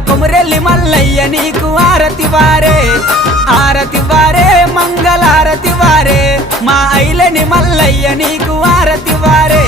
కొమురెల్లి మల్లయ్య నీకు ఆరతి వారే ఆరతి వారే మంగళారతి వారే మా ఐలని మల్లయ్య నీకు ఆరతి వారే